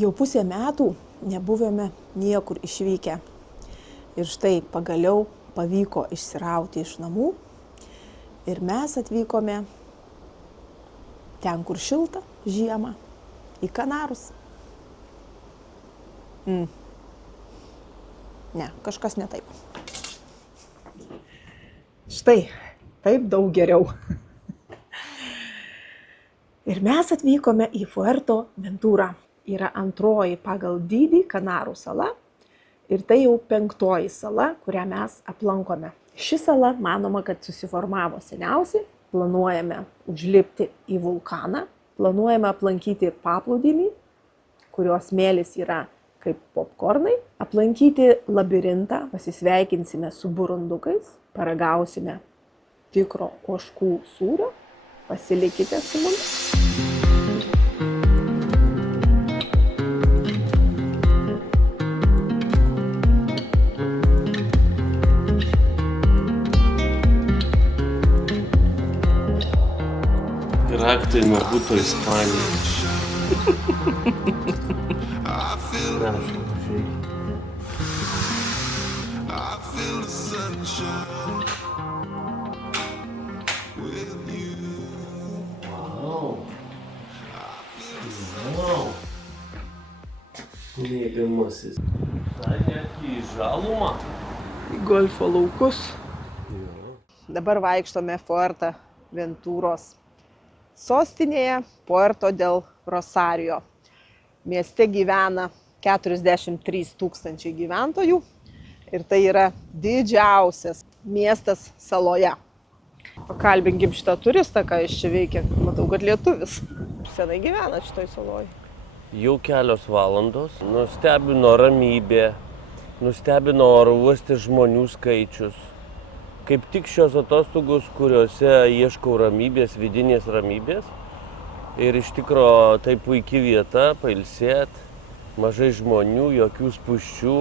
Jau pusę metų nebuvome niekur išvykę. Ir štai pagaliau pavyko išsirauti iš namų. Ir mes atvykome ten, kur šilta, žiemą, į Kanarus. Ne, kažkas ne taip. Štai, taip daug geriau. Ir mes atvykome į Fuerteventurą. Yra antroji pagal dydį Kanarų sala ir tai jau 5. sala, kurią mes aplankome. Ši sala manoma, kad susiformavo seniausiai. Planuojame užlipti į vulkaną, planuojame aplankyti paplūdimį, kurio smėlis yra kaip popkornai, aplankyti labirintą, pasisveikinsime su burundukais, paragausime tikro ožkų sūrio. Pasilikite su mumis. Raktai nuo buto Ispanijos. Wow. Mėgiamasis. Netgi į žalumą. Į golfo laukus. Dabar vaikštome Fuerteventuros sostinėje, Puerto del Rosario. Mieste gyvena 43 000 gyventojų ir tai yra didžiausias miestas saloje. Pakalbinkim šitą turistą, ką jis čia veikia. Matau, kad lietuvis. Senai gyvena šitoj saloj. Jau kelios valandos. Nustebino ramybė, nustebino oro uoste žmonių skaičius. Kaip tik šios atostogos, kuriuose ieškau ramybės, vidinės ramybės. Ir iš tikro tai puikia vieta pailsėt. Mažai žmonių, jokių spūsčių,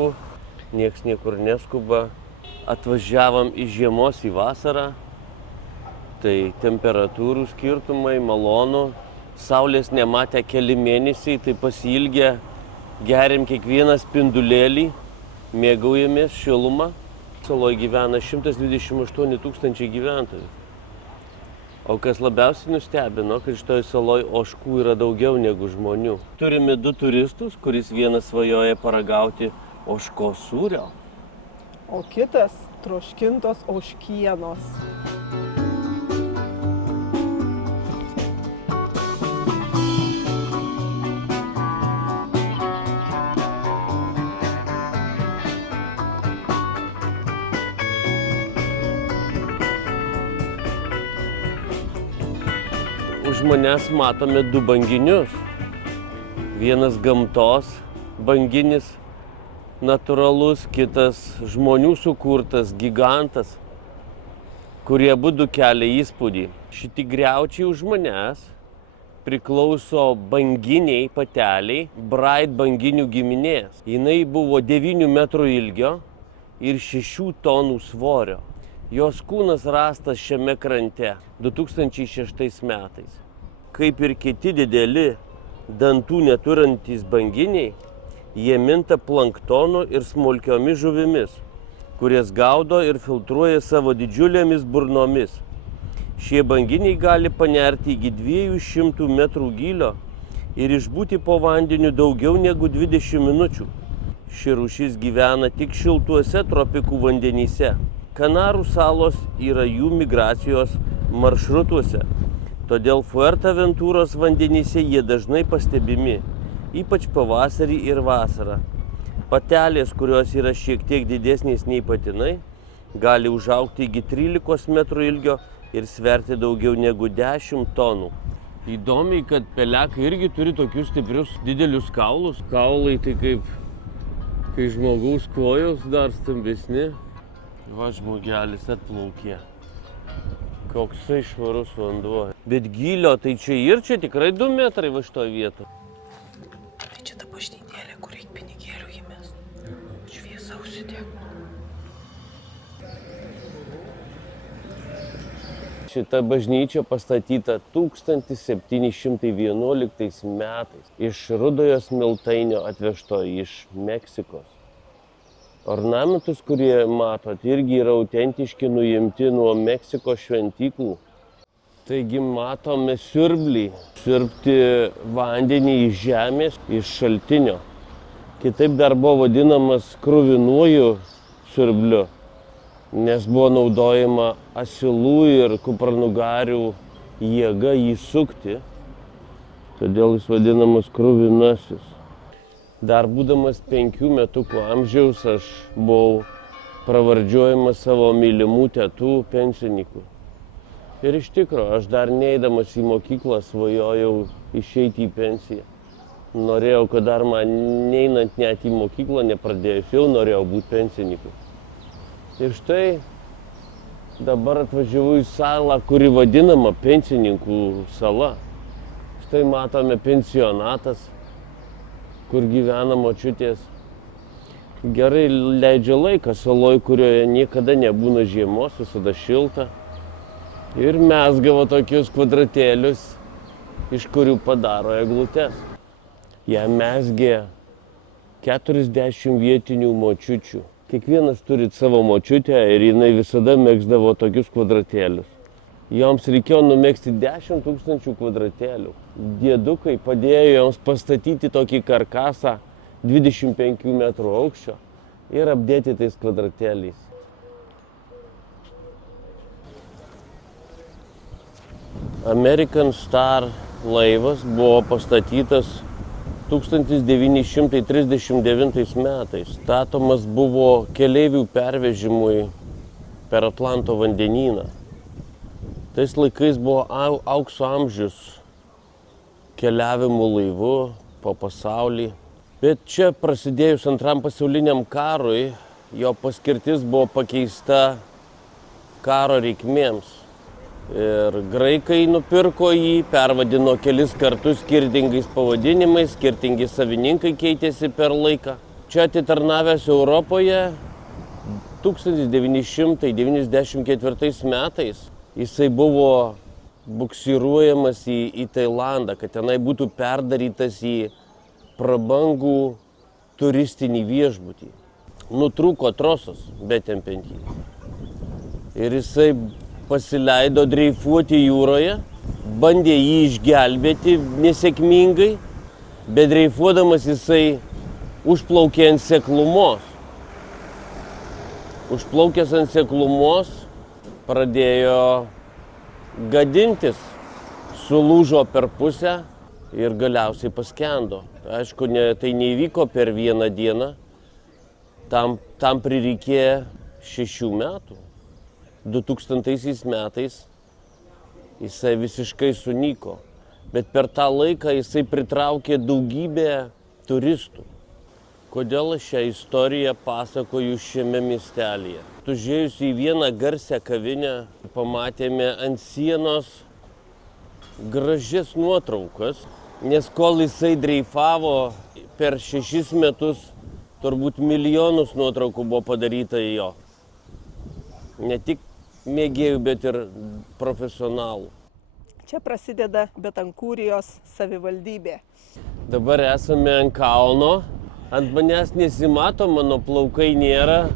nieks niekur neskuba. Atvažiavom iš žiemos į vasarą. Tai temperatūrų skirtumai, malonu. Saulės nematę keli mėnesiai, tai pasiilgę. Geriam kiekvieną spindulėlį, mėgaujamės šilumą. Saloje gyvena 128 000 gyventojų. O kas labiausiai nustebino, kad šitoj saloje ožkų yra daugiau negu žmonių. Turime 2 turistus, kuris vienas svajoja paragauti ožkos sūrio. O kitas troškintos ožkienos. Už manęs matome 2 banginius. Vienas gamtos banginis, natūralus, kitas žmonių sukurtas, gigantas, kurie abudu kelia įspūdį. Šiti griaučiai už manęs priklauso banginiai pateliai, Bright banginių giminės. Jinai buvo 9 metrų ilgio ir 6 tonų svorio. Jos kūnas rastas šiame krante 2006 metais. Kaip ir kiti dideli dantų neturintys banginiai, jie minta planktonu ir smulkiomis žuvimis, kurias gaudo ir filtruoja savo didžiulėmis burnomis. Šie banginiai gali panerti iki 200 metrų gylio ir išbūti po vandeniu daugiau negu 20 minučių. Ši rūšis gyvena tik šiltuose tropikų vandenyse. Kanarų salos yra jų migracijos maršrutuose, todėl Fuerteventuros vandenyse jie dažnai pastebimi, ypač pavasarį ir vasarą. Patelės, kurios yra šiek tiek didesnės nei patinai, gali užaugti iki 13 metrų ilgio ir sverti daugiau negu 10 tonų. Įdomiai, kad pelekai irgi turi tokius stiprius didelius kaulus. Kaulai tai kaip žmogaus kojos dar stambesni. Va žmogelis atplaukė. Koksai švarus vanduo. Bet gylio, tai čia tikrai 2 metrai va šitoje vietoje. Tai čia ta bažnytėlė, kur reikia pinigėlių įmest. Šviesa užsidėk. Šita bažnyčia pastatyta 1711 metais iš rudojo smiltainio atvežto iš Meksikos. Ornamentus, kurie matot, irgi yra autentiški, nuimti nuo Meksikos šventyklų. Taigi matome siurblį, siurbti vandenį iš žemės, iš šaltinio. Kitaip dar buvo vadinamas kruvinuoju siurbliu, nes buvo naudojama asilų ir kupranugarių jėga jį sukti, todėl jis vadinamas kruvinasis. Dar būdamas 5 metukų amžiaus aš buvau pravardžiuojamas savo mylimų tetų pensininkų. Ir iš tikro, aš dar neeidamas į mokyklą svajojau išeiti į pensiją. Norėjau, kad dar man neinant net į mokyklą nepradėjus, jau norėjau būti pensininku. Ir štai dabar atvažiavau į salą, kuri vadinama pensininkų sala. Štai matome pensionatas, kur gyvena močiutės. Gerai leidžia laiką saloj, kurioje niekada nebūna žiemos, visada šilta. Ir mezgavo tokius kvadratėlius, iš kurių padaro eglutes. Ją mezgė 40 vietinių močiučių. Kiekvienas turi savo močiutę ir jinai visada megzdavo tokius kvadratėlius. Joms reikėjo numegzti 10 000 kvadratėlių. Diedukai padėjo joms pastatyti tokį karkasą 25 metrų aukščio ir apdėti tais kvadratėliais. American Star laivas buvo pastatytas 1939 metais. Statomas buvo keleivių pervežimui per Atlanto vandenyną. Tais laikais buvo aukso amžius keliavimų laivu po pasaulį. Bet čia prasidėjus Antram pasauliniam karui, jo paskirtis buvo pakeista karo reikmėms. Ir graikai nupirko jį, pervadino kelis kartus skirtingais pavadinimais, skirtingi savininkai keitėsi per laiką. Čia atitarnavęs Europoje 1994 metais jisai buvo buksiruojamas į Tailandą, kad tenai būtų perdarytas į prabangų turistinį viešbutį. Nutrūko trosas, betempiant jį. Ir jisai pasileido dreifuoti jūroje, bandė jį išgelbėti nesėkmingai, bet dreifuodamas jisai užplaukė ant seklumos. Užplaukęs ant seklumos pradėjo gadintis, sulūžo per pusę ir galiausiai paskendo. Aišku, tai neįvyko per vieną dieną, tam prireikė 6 metų. 2000 metais jisai visiškai sunyko, bet per tą laiką jisai pritraukė daugybę turistų. Kodėl aš šią istoriją pasakoju šiame miestelyje? Užėjus į vieną garsią kavinę, pamatėme ant sienos gražias nuotraukas, nes kol jisai dreifavo per 6 metus, turbūt milijonus nuotraukų buvo padaryta į jo. Ne tik mėgėjų, bet ir profesionalų. Čia prasideda Betankūrijos savivaldybė. Dabar esame ant kalno. Ant manęs nesimato, mano plaukai nėra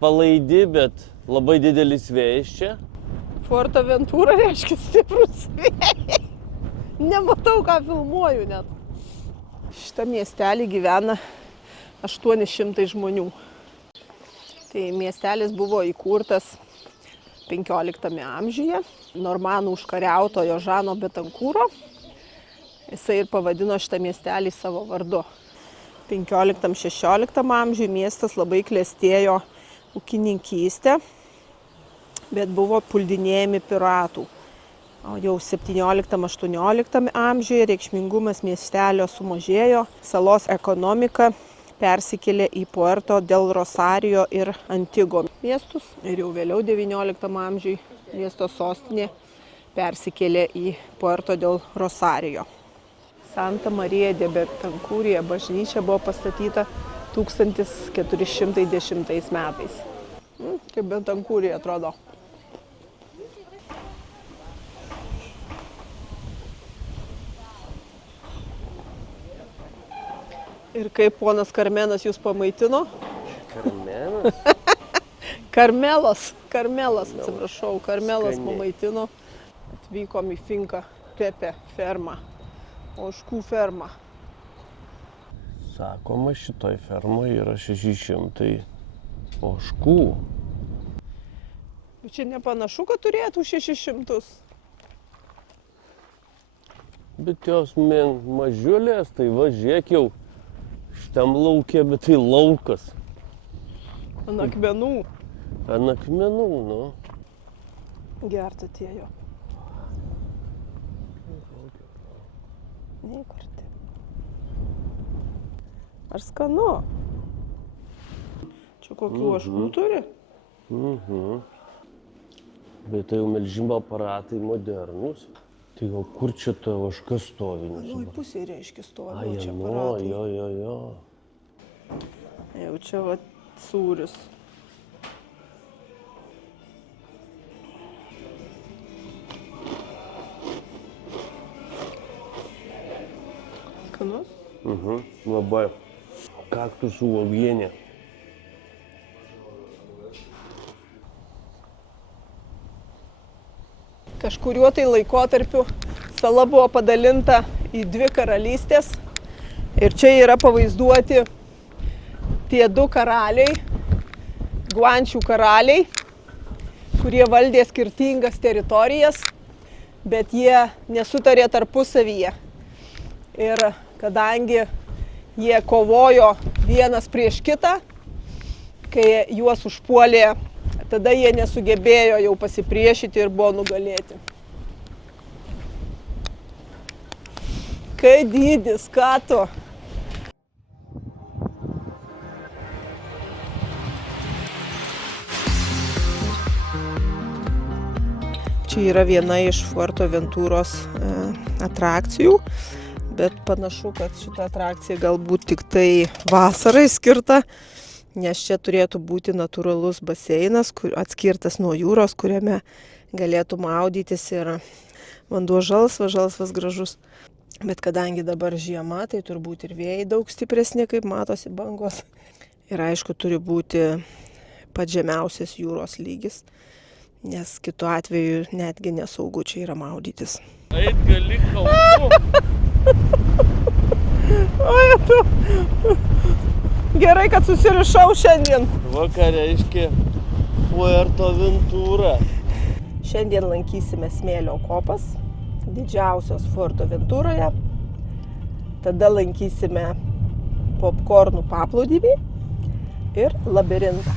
palaidi, bet labai didelis vėjas čia. Fuerteventura reiškia stiprus vėjai. Nematau, ką filmuoju net. Šitą miestelį gyvena 800 žmonių. Tai miestelis buvo įkurtas 15 amžiuje, normanų užkariautojo Žano Betankūro. Jisai ir pavadino šitą miestelį savo vardu. 15-16 amžiuje miestas labai klestėjo ūkininkystę, bet buvo puldinėjami piratų. O jau 17-18 amžiuje reikšmingumas miestelio sumažėjo, salos ekonomika persikėlė į Puerto del Rosario ir Antigo miestus. Ir jau vėliau 19 amžiuje miesto sostinė persikėlė į Puerto del Rosario. Santa Marija de Betankūrija bažnyčia buvo pastatyta 1410 metais. Kaip Betankūrija atrodo. Ir kaip ponas Karmenas jūs pamaitino? Karmenas? Karmelas, atsiprašau, Karmelas Skaniai. pamaitino. Atvykom į Finką Pepe fermą, ožkų fermą. Sakoma, šitoj fermoje yra 600 ožkų. Bet čia nepanašu, kad turėtų 600. Bet jos mažiulės, tai va, žiūrėk jau, šitam lauke, bet tai laukas. Ant akmenų. Ant akmenų, nu. Gert atėjo. Nei kartį. Ar skanu? Čia kokių ožkų turi? Bet tai jau melžimo aparatai modernus. Tai gal kur čia ta ožka stovi? Nu, į pusę reiškia stovi, Ai, o čia nu, aparatai. jo. Jau čia va sūris. Skanus? Labai. Kaktusų uogienė. Kažkuriuo tai laikotarpiu sala buvo padalinta į 2 karalystės. Ir čia yra pavaizduoti tie 2 karaliai, guančių karaliai, kurie valdė skirtingas teritorijas, bet jie nesutarė tarpusavyje. Ir kadangi jie kovojo vienas prieš kitą, kai juos užpuolė, tada jie nesugebėjo jau pasipriešinti ir buvo nugalėti. Kai dydis, ką tu? Čia yra viena iš Fuerteventuros atrakcijų, bet panašu, kad šita atrakcija galbūt tik tai vasarai skirta, nes čia turėtų būti natūralus baseinas, atskirtas nuo jūros, kuriame galėtų maudytis ir vanduo žalsvas gražus. Bet kadangi dabar žiema, tai turbūt ir vėjai daug stipresni, kaip matosi bangos. Ir aišku, turi būti pats žemiausias jūros lygis, nes kitu atveju netgi nesaugu čia yra maudytis. Eit gali kalbu. Oi, tu. Gerai, kad susirišau šiandien. Va, ką reiškia Fuerteventura. Šiandien lankysime smėlio kopas, didžiausios Fuerteventuroje. Tada lankysime popkornų paplūdimį ir labirintą.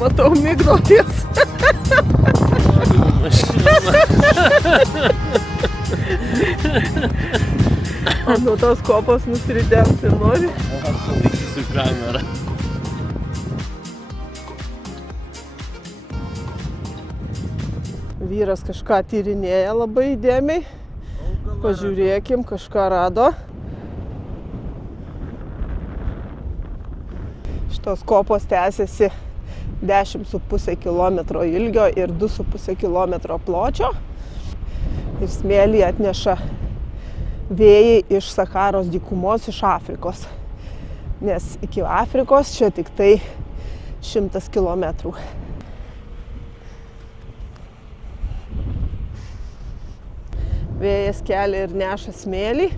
Matau migdotis. O nuo tos kopos nusiridenti nori? Su kamera. Vyras kažką tyrinėja labai įdėmiai. Pažiūrėkim, kažką rado. Šitos kopos tęsiasi 10,5 km ilgio ir 2,5 km pločio. Ir smėlį atneša vėjai iš Sacharos dykumos, iš Afrikos. Nes iki Afrikos čia tik tai 100 km. Vėjas kelia ir neša smėlį.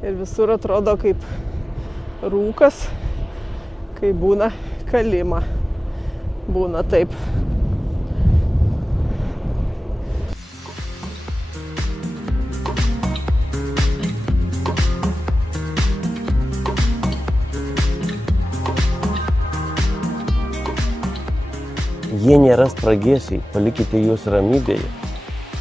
Ir visur atrodo kaip rūkas, kai būna kalima. Būna taip. Jie nėra spragėsiai, palikite juos ramybėje.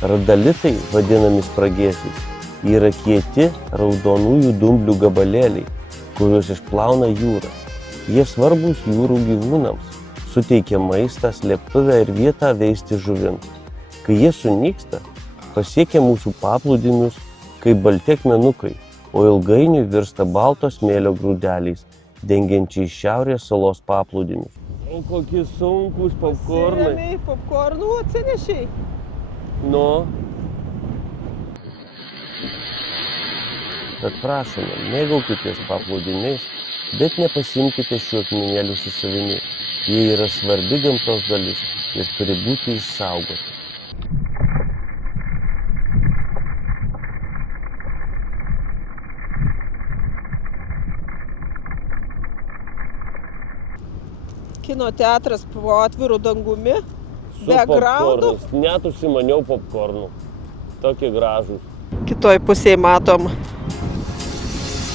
Radalitai, vadinami spragėsiais, yra kieti raudonųjų dumblių gabalėliai, kuriuos išplauna jūra. Jie svarbus jūrų gyvūnams, suteikia maistą, slėptuvę ir vietą veisti žuvims. Kai jie sunyksta, pasiekia mūsų paplūdimius kaip balti akmenukai, o ilgainiui virsta balto smėlio grūdeliais, dengiančiais šiaurės salos paplūdimius. O kokie sunkus popkornai. Atsiremiai popkornų atsinešiai. Nu. Tad prašome, mėgaukitės paplūdimiais, bet nepasiimkite šių akmenėlių su savimi. Jie yra svarbi gamtos dalis ir turi būti išsaugoti. Kino teatras po atviru dangumi. Su Backgroundu. popkornais. Net užsimaniau popkornų. Tokie gražūs. Kitoj pusėje matom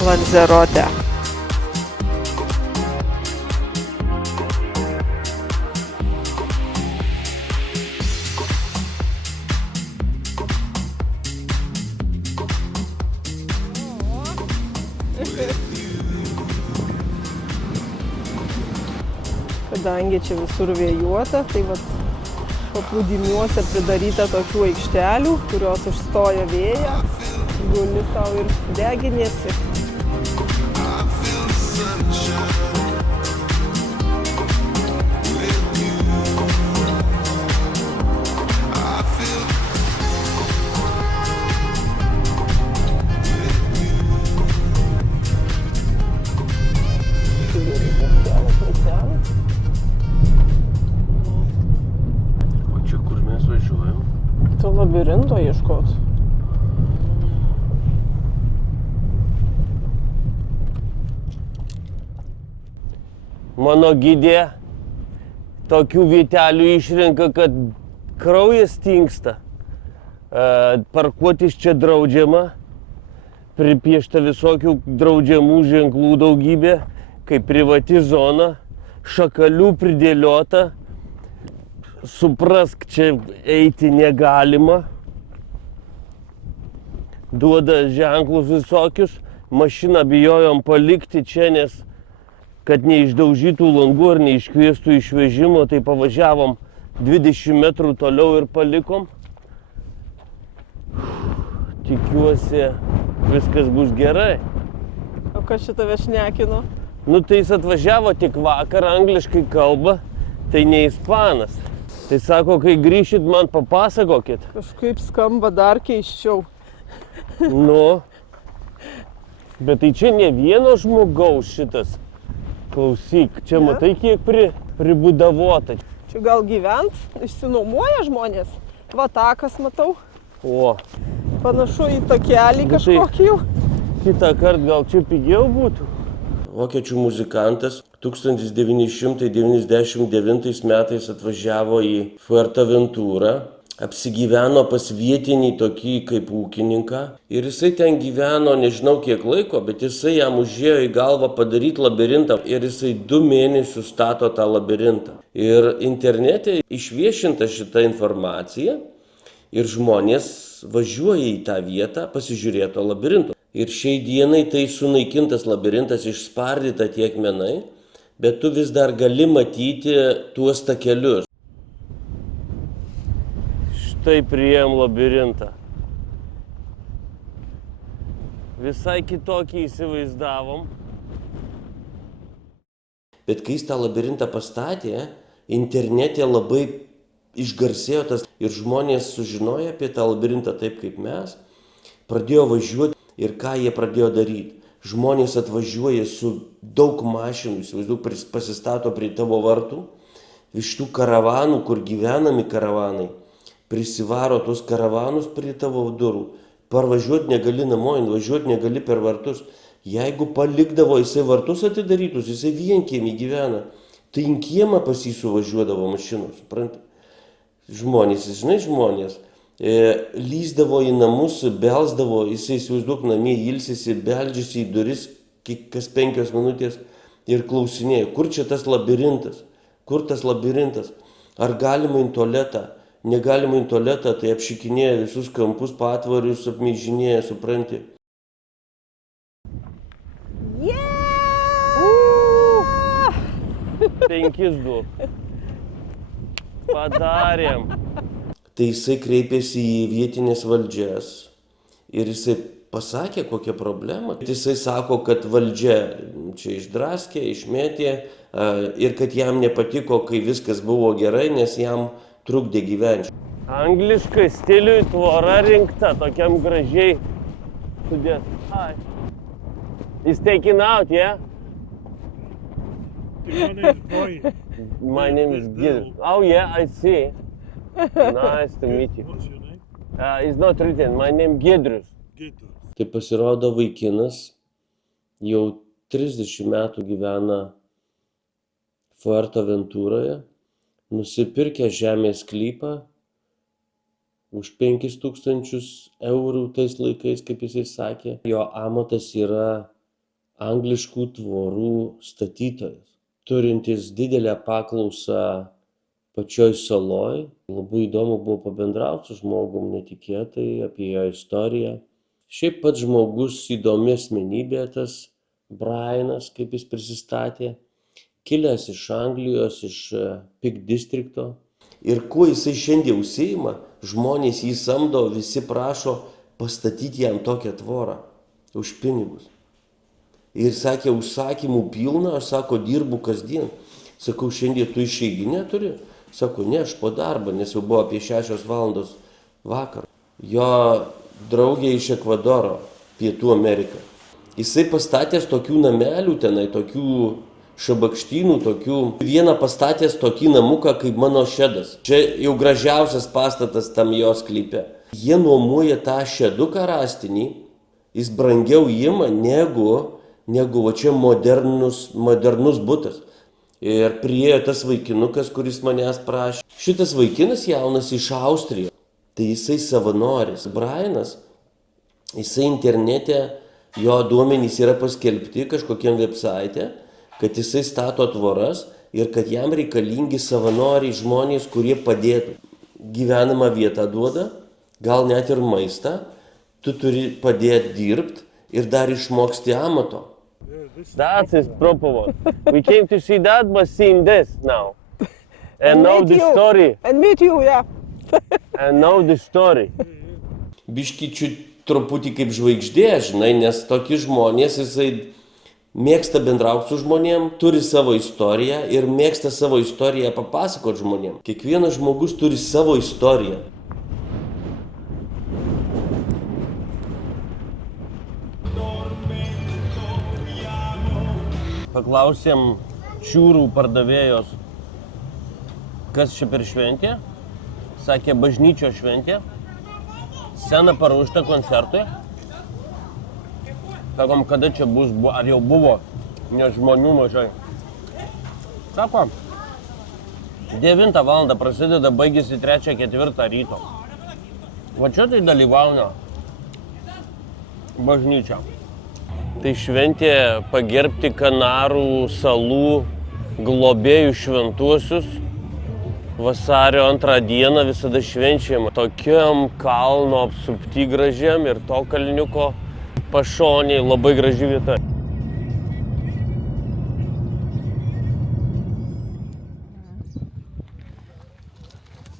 Lanzerotę. Kadangi čia visur vėjuota, tai paplūdimiuose pridaryta tokių aikštelių, kurios užstoja vėją, guli sau ir deginėsi. O čia kur mes važiuojam? To labirinto ieškot. Mano gidė tokių vietelių išrenka, kad kraujas stingsta. Parkuotis čia draudžiama, pripiešta visokių draudžiamų ženklų daugybė, kaip privati zona, šakalių pridėliota. Suprask, čia eiti negalima. Duoda ženklus visokius. Mašiną bijojom palikti čia, nes kad neišdaužytų langų ar neiškviestų išvežimo, tai pavažiavom 20 metrų toliau ir palikom. Tikiuosi, viskas bus gerai. O kas čia tave šnekino? Nu, tai jis atvažiavo tik vakar, angliškai kalba, tai ne ispanas. Tai sako, kai grįšit, man papasakokit. Kažkaip skamba dar keisčiau. Nu, bet tai čia ne vieno žmogaus šitas. Klausyk, čia Ne? matai, kiek pribudavota. Čia gal gyvent? Išsinuomoja žmonės? Va takas matau. O, Panašu į takelį Nu tai- kažkokį jau. kitą kartą gal čia pigiau būtų. Vokiečių muzikantas 1999 metais atvažiavo į Fuerteventūrą, apsigyveno pas vietinį tokį kaip ūkininką ir jisai ten gyveno nežinau kiek laiko, bet jisai jam užėjo į galvą padaryti labirintą ir jisai 2 mėnesius stato tą labirintą. Ir internete išviešinta šita informacija ir žmonės važiuoja į tą vietą pasižiūrėti to labirinto. Ir šiai dienai tai sunaikintas labirintas, išspardyta tie akmenai, bet tu vis dar gali matyti tuos takelius. Štai priėjom labirintą. Visai kitokį įsivaizdavom. Bet kai jis tą labirintą pastatė, internete labai išgarsėjo tas ir žmonės sužinojo apie tą labirintą taip kaip mes, pradėjo važiuoti ir ką jie pradėjo daryti. Žmonės atvažiuoja su daug mašinų, įsivaizduoju, pasistato prie tavo vartų, iš tų karavanų, kur gyvenami karavanai, prisivaro tuos karavanus prie tavo durų. Parvažiuoti negali namo, važiuoti negali per vartus. Jeigu palikdavo jisai vartus atidarytus, jisai vienkiemį gyvena, tai į kiemą pas jį suvažiuodavo mašinų, suprantate? Žmonės, lįsdavo į namus, belsdavo, jisai įsivaizduok namie ilsisi, beldžiasi į duris kas 5 minutės ir klausinėja, kur čia tas labirintas, kur tas labirintas, ar galima į tualetą, negalima į tualetą, tai apšikinėja visus kampus, patvarius, apmeižinėja, supranti. 5-2. Padarėm. Tai jisai kreipėsi į vietinės valdžias ir jisai pasakė, kokia problema. Jisai sako, kad valdžia čia išdraskė, išmetė ir kad jam nepatiko, kai viskas buvo gerai, nes jam trukdė gyventi. Angliškai stiliui tvora rinkta, tokiam gražiai sudėt. Hi. He's taken out, yeah? My name is Gil. Oh yeah, I see. Nice to meet you. What's your name? It's not written. My name Giedrius. Giedrius. Tai pasirodo vaikinas jau 30 metų gyvena Fuerteventūroje, nusipirkė žemės sklypą už 5000 eurų tais laikais, kaip jisai sakė. Jo amatas yra angliškų tvorų statytojas, turintis didelę paklausą pačioj saloj. Labai įdomu buvo pabendrauti su žmogum netikėtai apie jo istoriją. Šiaip pats žmogus įdomi asmenybė, tas Brianas, kaip jis prisistatė, kilęs iš Anglijos, iš Peak Districto. Ir kuo jisai šiandien užsiima, žmonės jį samdo, visi prašo pastatyti jam tokią tvorą už pinigus. Ir sakė, užsakymų pilna, aš sako, dirbu kasdien. Sakau, šiandien tu išeiginę turi? Sako, ne, aš po darbą, nes jau buvo apie 6 valandos vakar. Jo draugė iš Ekvadoro, Pietų Amerika. Jisai pastatęs tokių namelių tenai, tokių šabakštynų, tokių. Vieną pastatęs tokį namuką kaip mano šedas. Čia jau gražiausias pastatas tam jo sklype. Jie nuomoja tą šeduką rąstinį, jis brangiau ima negu va čia modernus butas. Ir priėjo tas vaikinukas, kuris manęs prašė. Šitas vaikinas jaunas iš Austrijos, tai jisai savanoris. Brianas, jisai internete, jo duomenys yra paskelbti kažkokiam website, kad jisai stato tvoras ir kad jam reikalingi savanoriai žmonės, kurie padėtų. Gyvenamą vietą duoda, gal net ir maistą, tu turi padėti dirbti ir dar išmoksti amato. That's his proper one. We came to see that, but seeing this now. And know the story. And meet you, yeah. And know the story. Biškyčių truputį kaip žvaigždė, žinai, nes tokie žmonės, jisai mėgsta bendrauti su žmonėm, turi savo istoriją ir mėgsta savo istoriją papasakoti žmonėm. Kiekvienas žmogus turi savo istoriją. Paklausėm čiūrų pardavėjos, kas čia per šventė. Sakė, bažnyčio šventė. Scena paruošta koncertui. Sakom, kada čia bus, ar jau buvo, nes žmonių mažai. Sakom, 9 valandą prasideda, baigėsi 3-4 ryto. Va čia tai dalyvauna bažnyčia. Tai šventė pagerbti Kanarų salų globėjų šventuosius. Vasario 2 dieną visada švenčiama tokiam kalno apsupti gražiam ir to kalniuko pašoniai, labai graži vieta.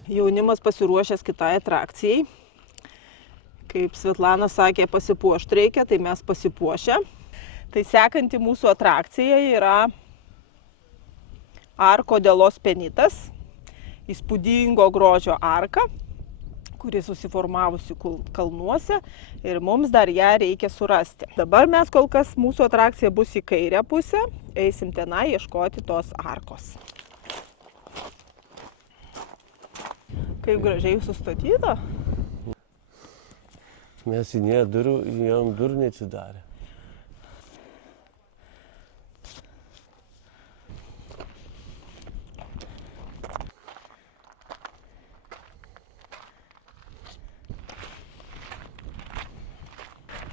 Jaunimas pasiruošęs kitai atrakcijai. Kaip Svetlana sakė, pasipuošti reikia, tai mes pasipuošę. Tai sekanti mūsų atrakcija yra Arco de los Penitas, įspūdingo grožio arka, kuri susiformavusi kalnuose ir mums dar ją reikia surasti. Dabar mes kol kas, mūsų atrakcija bus į kairę pusę, eisim tenai ieškoti tos arkos. Kaip gražiai sustatyta. Mes įnėję durų, jam durų neatsidarė.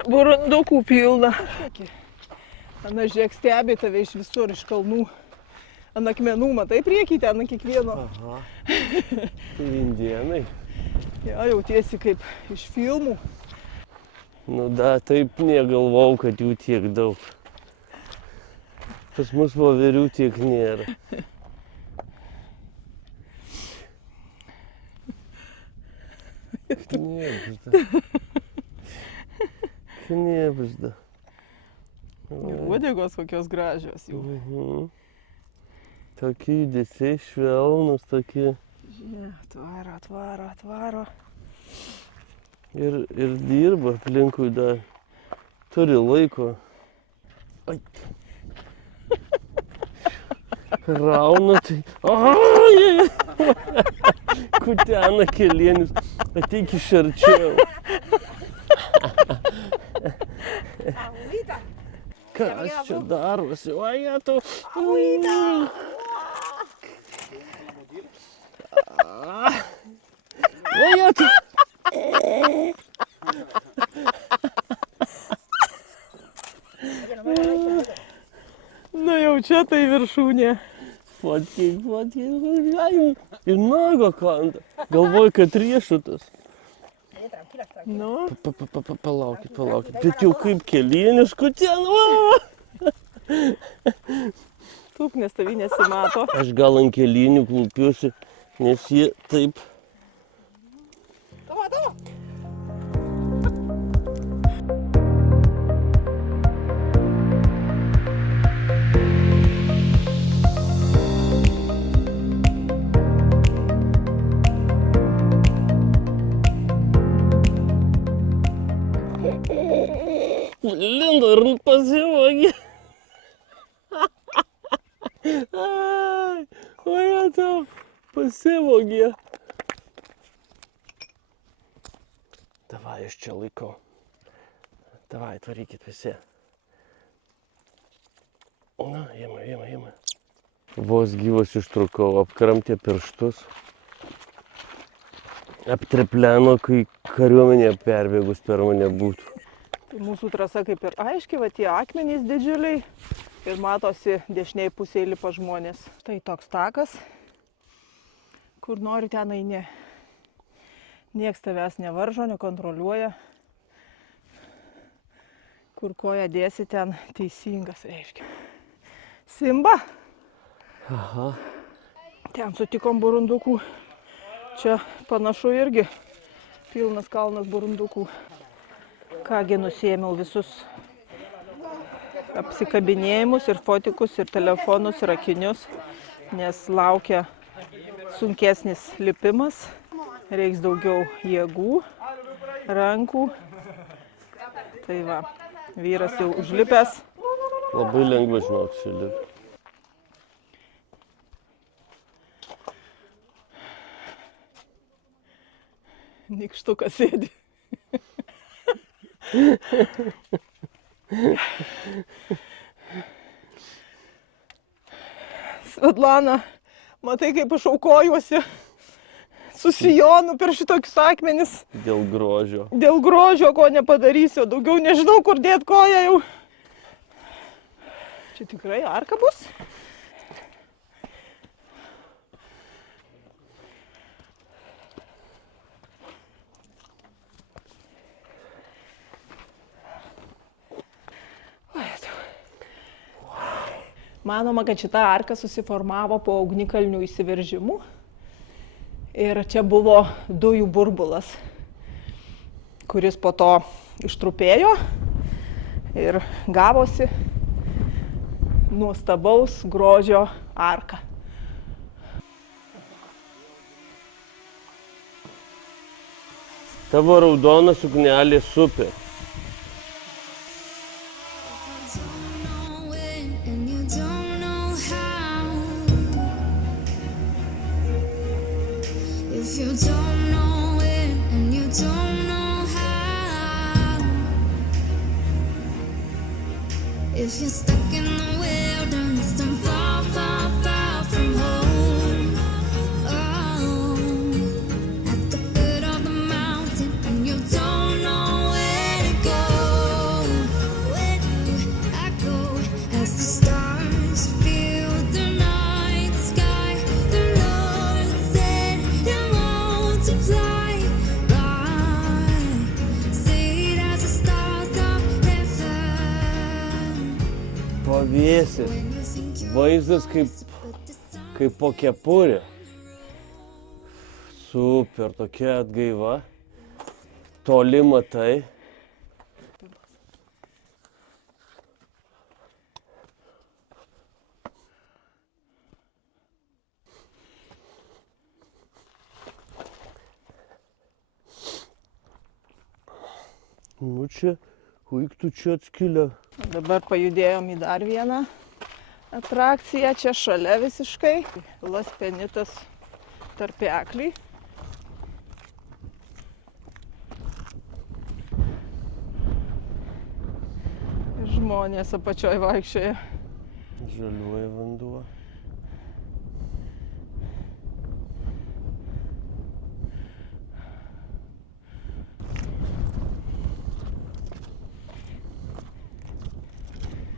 Burundukų pilna. Ana, žiūrėk, stebi tave iš visur, iš kalnų. Ant akmenų, matai priekį ten, ant kiekvieno. Aha. Tai indienai. Ja, jautiesi kaip iš filmų. Nu da, taip negalvau, kad jų tiek daug. Pas mus voverių tiek nėra. Knėbžda. Knėbžda. Ir uodegos kokios gražios jų. Tokie judesiai švelnus, tokie. Tvaro. Ir dirba aplinkui dar. Turi laiko. Ai. Rauna tai. Ai. Kutena kelienius. Ateik iš arčiau. Kas čia darosi? Oi, tu. Oi, tu. Nu jau čia tai viršūnė. Fotkiai. Ir nago kanda. Galvoju, kad riešutas. Nu, Palaukit. Bet jau kaip kelienius kutena. tūk, nes tavy nesimato. Aš gal ant kelinių klupiuosi, nes jie taip. Lindo ir pasivogė. Oi, tau pasivogė. Davai, aš čia laikau. Davai, atvarykit visi. Na, ima. Vos gyvas ištrukau, apkramtė pirštus. Aptrepleno, kai kariuomenė perbėgus per mane būtų. Tai mūsų trasa kaip ir aiški, va tie akmenys didžiuliai ir matosi dešiniai pusėje lipa žmonės. Tai toks takas, kur nori ten eini. Nieks tavęs nevaržo, nekontroliuoja. Kur koja dėsi, ten teisingas reiškia. Simba. Aha. Ten sutikom burundukų. Čia panašu irgi pilnas kalnas burundukų. Kągi nusiėmiau visus apsikabinėjimus ir fotikus, ir telefonus, ir akinius, nes laukia sunkesnis lipimas, reiks daugiau jėgų, rankų. Tai va, vyras jau užlipęs. Labai lengva, žinok, čia lipti. Nykštukas sėdi. Svetlana, matai, kaip aš aukojuosi su sijonu per šitokius akmenis. Dėl grožio. Dėl grožio, ko nepadarysiu, daugiau nežinau, kur dėt koją jau. Čia tikrai arka bus? Manoma, kad šita arka susiformavo po ugnikalnių įsiveržimų ir čia buvo dujų burbulas, kuris po to ištrupėjo ir gavosi nuostabaus grožio arka. Tavo raudona suknelė super. If you don't know it and you don't know how, if you're stuck in the wilderness and far, far, far from home, oh, at the foot of the mountain and you don't know where to go, where do I go as the stars fill the night sky? The Lord said He'll multiply by seed as the stars of heaven. Pavėsis. Vaizdas kaip po kepurė. Super, tokia atgaiva. toli matai. Nu čia, huiktų čia atskilę. Dabar pajudėjom į dar vieną atrakciją, čia šalia visiškai. Laspenitas tarpeklį. Žmonės apačioj vaikščioja. Žaliuoja vanduo.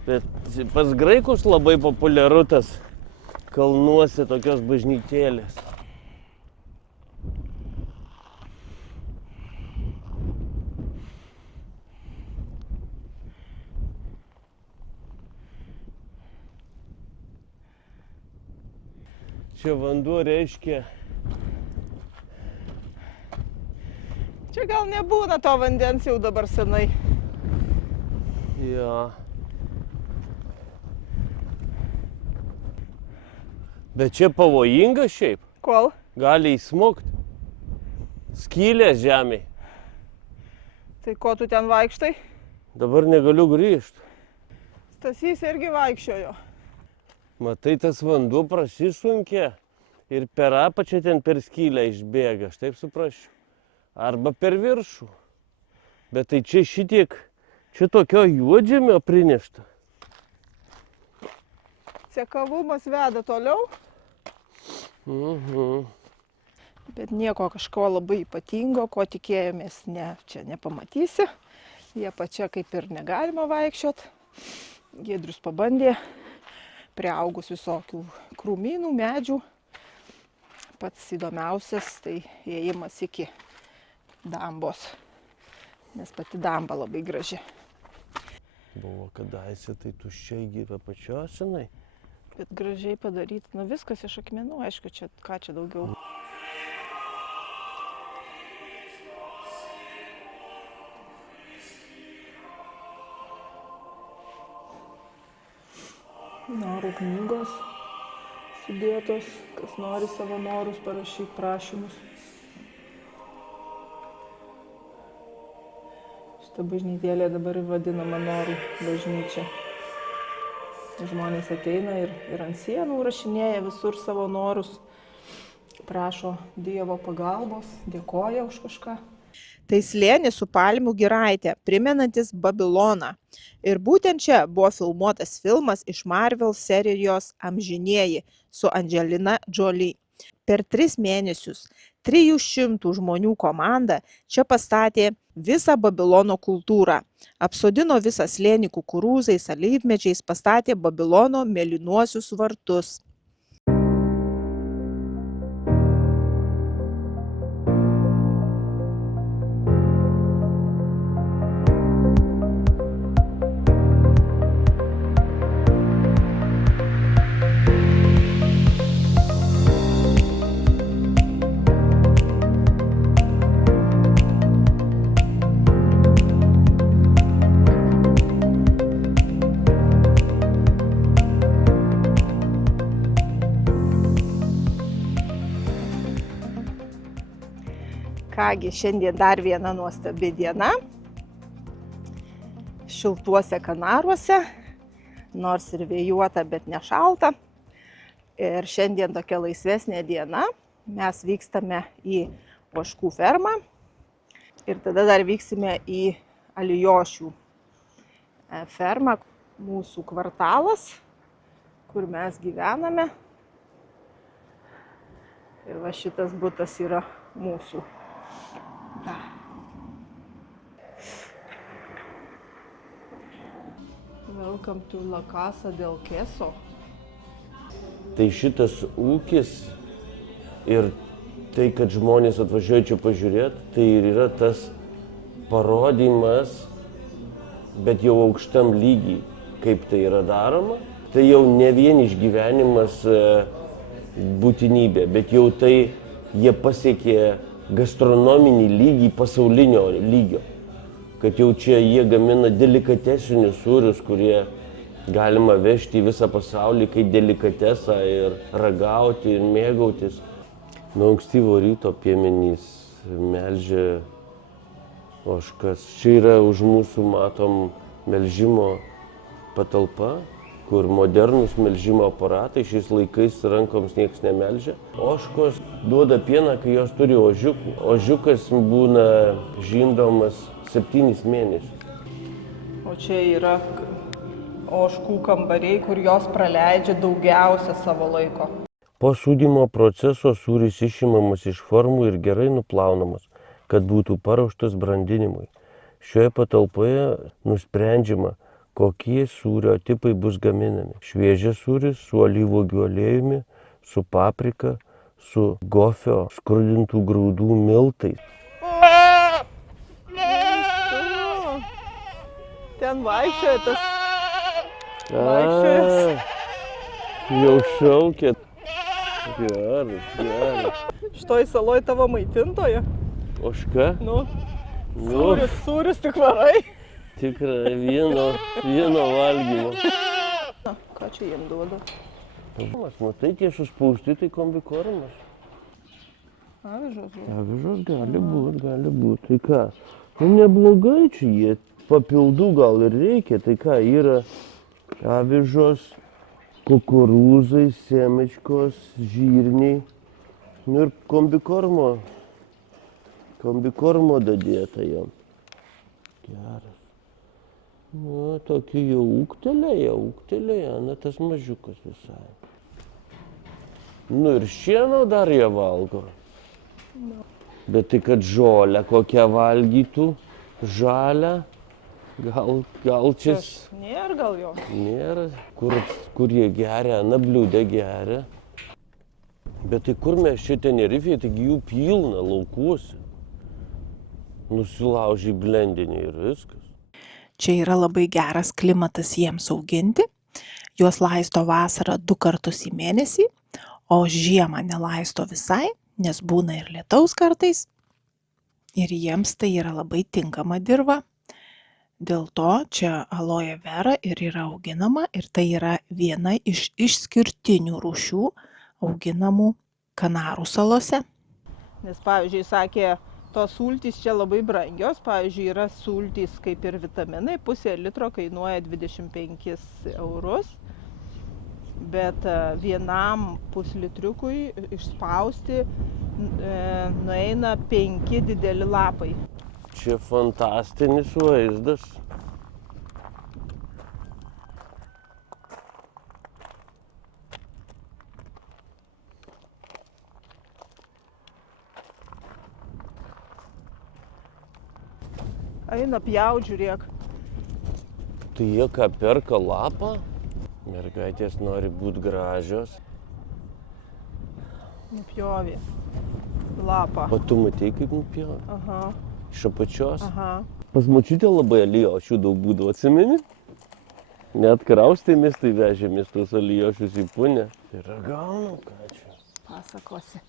Bet pas graikus labai populiaru tas kalnuose tokios bažnytėlės. Čia vanduo reiškia. Čia gal nebūna to vandens jau dabar senai. Jo. Bet čia pavojinga šiaip. Kol? Gali įsmukt. Skylės žemėj. Tai ko tu ten vaikštai? Dabar negaliu grįžti. Stasys irgi vaikščiojo. Matai, tas vanduo prasisunkia ir per apačią ten per skylę išbėga, aš taip suprasčiau. Arba per viršų. Bet tai čia šitiek, čia tokio juodžemio prinešta. Sekavumas veda toliau. Bet nieko kažko labai ypatingo, ko tikėjomės, čia nepamatysi. Jie pačia kaip ir negalima vaikščiot. Giedrius pabandė, priaugus visokių krūmynų, medžių. Pats įdomiausias tai įėjimas iki dambos, nes pati damba labai graži. Buvo kadaise tai tuščiai gyvė pačios senai. Bet gražiai padaryti, nu viskas iš akmenų, aišku, čia ką čia daugiau. Norų knygos sudėtos, kas nori savo norus parašyti, prašymus. Šitą bažnytėlę dabar vadinama Norų bažnyčia. Žmonės ateina ir ant sienų rašinėja visur savo norus, prašo Dievo pagalbos, dėkoja už kažką. Tai slėnis su palmių giraitė, primenantis Babiloną. Ir būtent čia buvo filmuotas filmas iš Marvel serijos Amžinieji su Angelina Jolie. Per 3 mėnesius 300 žmonių komanda čia pastatė visą Babilono kultūrą. Apsodino visą slėnį kukurūzais, alyvmedžiais, pastatė Babilono mėlynuosius vartus. Kągi, šiandien dar viena nuostabi diena. Šiltuose Kanaruose, nors ir vėjuota, bet nešalta. Ir šiandien tokia laisvesnė diena. Mes vykstame į ožkų fermą ir tada dar vyksime į Alijošių fermą, mūsų kvartalas, kur mes gyvename. Ir va šitas butas yra mūsų. Welcome to La Casa del Queso. Tai šitas ūkis ir tai, kad žmonės atvažiuoja čia pažiūrėti, tai ir yra tas parodymas, bet jau aukštam lygiai, kaip tai yra daroma. Tai jau ne vien išgyvenimas būtinybė, bet jau tai jie pasiekė gastronominį lygį pasaulinio lygio. Kad jau čia jie gamina delikatesinius sūrius, kurie galima vežti į visą pasaulį kaip delikatesą ir ragauti ir mėgautis. Nuo ankstyvo ryto piemenys melžia ožkas. Čia yra už mūsų matom melžimo patalpa, kur modernūs melžimo aparatai, šiais laikais rankoms niekas nemelžia. Ožkos duoda pieną, kai jos turi ožiukų. Ožiukas būna žindomas 7 mėnesius. O čia yra ožkų kambariai, kur jos praleidžia daugiausia savo laiko. Po sūdymo proceso sūris išimamas iš formų ir gerai nuplaunamas, kad būtų paruoštas brandinimui. Šioje patalpoje nusprendžiama, kokie sūrio tipai bus gaminami. Šviežias sūris su alyvuogių aliejumi, su paprika, su gofio skrudintų grūdų miltais. Ten vaikščioja tas. Jau šaukia. Geras. Šitoj saloj tavo maitintoja? Ožka? Nu, sūris tik varai. Tikrai vieno valgymo. Ką čia jiem duoda? Matai, tie suspausti, tai kombikormas. Avižos. Avižos gali būt. Tai ką? Nu, neblogai čia jie. Papildų gal ir reikia. Tai ką, yra avižos, kukurūzai, semečkos, žirniai. Nu ir kombikormo dadėta jam. Geras. Nu, tokį jau ūgtelėja, na tas mažiukas visai. Nu ir šieno dar jie valgo. Bet tai kad žolę kokią valgytų, žalę, gal čia... Nėra gal jo? Nėra. Kur jie geria, na bliūdė geria. Bet tai kur mes čia Tenerifėje, taigi jų pilna laukuose. Nusilaužiai blendinį ir viskas. Čia yra labai geras klimatas jiems auginti. Juos laisto vasarą 2 kartus į mėnesį, o žiemą nelaisto visai, nes būna ir lietaus kartais. Ir jiems tai yra labai tinkama dirva. Dėl to čia aloe vera ir yra auginama ir tai yra viena iš išskirtinių rūšių auginamų Kanarų salose. Nes, pavyzdžiui, sakė, tos sultys čia labai brangios. Pavyzdžiui, yra sultys kaip ir vitaminai, pusė litro kainuoja 25 eurus. Bet vienam puslitriukui išspausti nueina 5 dideli lapai. Čia fantastinis vaizdas. Eina pjaut, žiūrėk. Tai jie ką perka lapą? Mergaitės nori būti gražios. Nupjovė lapą. O tu matei, kaip nupjovė? Aha. Iš apačios? Aha. Pas močiutę labai alijošių daug būdavo, atsimeni? Net kraustėmis, tai vežėmės tos alijošius į Punę. Ir ragaunam, ką čia? Pasakosi.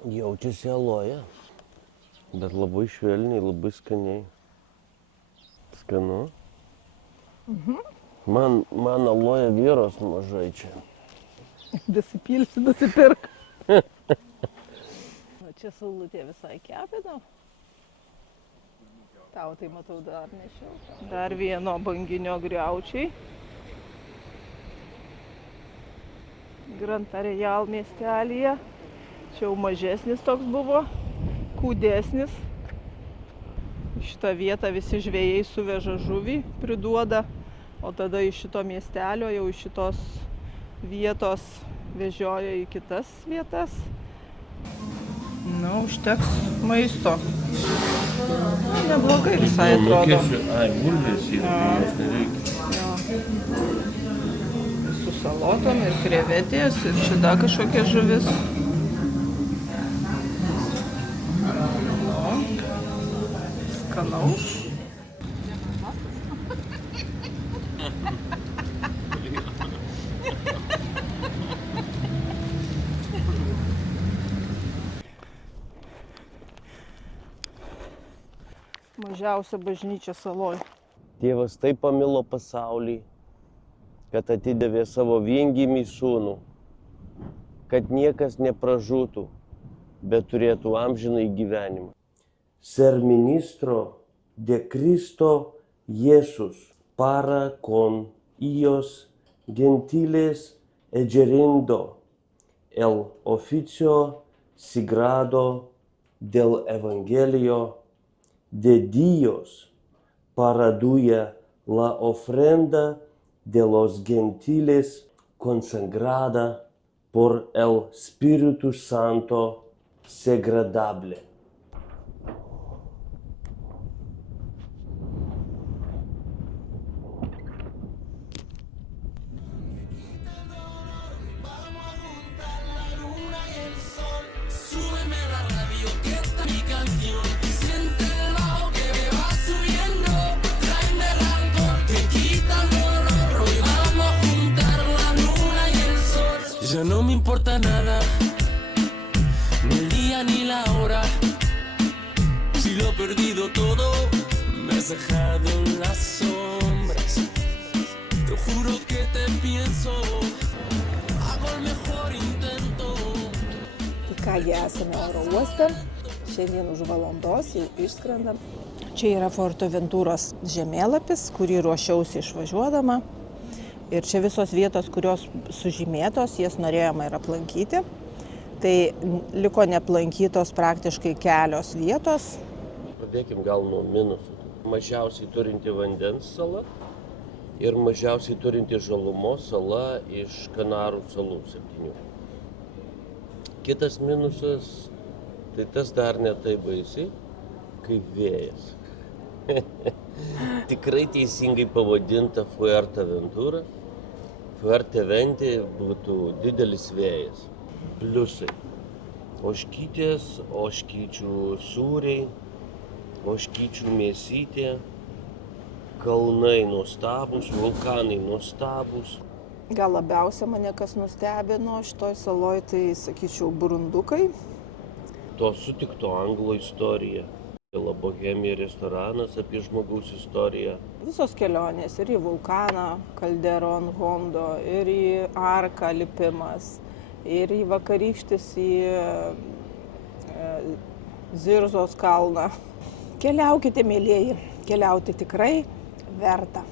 Jaučiasi aloja, bet labai švelniai, labai skaniai. Skanu? Man aloja vyros mažai čia. Dasipilsi, dasipirk. Čia saulutė visai kepina. Tau tai matau dar nešiau. Dar vieno banginio griaučiai. Grand Areal miestelyje. Čia jau mažesnis toks buvo, kūdesnis. Į šitą vietą visi žvejai suveža žuvį, priduoda, o tada iš šito miestelio, jau iš šitos vietos vežioja į kitas vietas. Nu, užteks maisto. Neblogai visai atrodo. Bulvės yra, jos nereikia. Su salotom ir krevetės, ir čia dar kažkokia žuvis. Skanaus. Mažiausia bažnyčia saloj. Tėvas taip pamilo pasaulį, kad atidavė savo viengimį sūnų, kad niekas nepražūtų, bet turėtų amžinai gyvenimą. Ser ministro de Cristo Jesús, para con ellos gentiles ejerciendo el oficio sagrado del Evangelio de Dios, para dar la ofrenda de los gentiles consagrada por el Espíritu Santo sagradable. Ya no me importa nada, ni el día ni la hora. Si lo he perdido todo, me has dejado en las sombras. Te juro que te pienso, hago el mejor intento. Tai kągi, esame oro uoste. Šiandien už valandos jau išskrendam. Čia yra Fuerteventuros žemėlapis, kurį ruošiausi išvažiuodama. Ir čia visos vietos, kurios sužymėtos, jas norėjome ir aplankyti. Tai liko neaplankytos praktiškai kelios vietos. Pradėkim gal nuo minusų. Mažiausiai turinti vandens sala ir mažiausiai turinti žalumos sala iš Kanarų salų 7. Kitas minusas, tai tas dar ne taip baisiai, kaip vėjas. Tikrai teisingai pavadinta Fuerteventura. Fuerteventy būtų didelis vėjas. Pliusai. Ožkytės, ožkyčių sūriai, ožkyčių mėsytė, kalnai nuostabūs, vulkanai nuostabūs. Gal labiausia mane kas nustebino šitoj saloj, tai sakyčiau burundukai. To sutikto anglo istorija. La Bohemija restoranas apie žmogaus istoriją. Visos kelionės ir į vulkaną, Calderon Hondo, ir į arką lipimas, ir į vakarykštis į Zirzos kalną. Keliaukite, mėlieji, keliauti tikrai verta.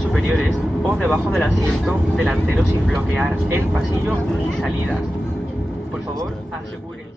Superiores o debajo del asiento delantero sin bloquear el pasillo ni salidas. Por favor, aseguren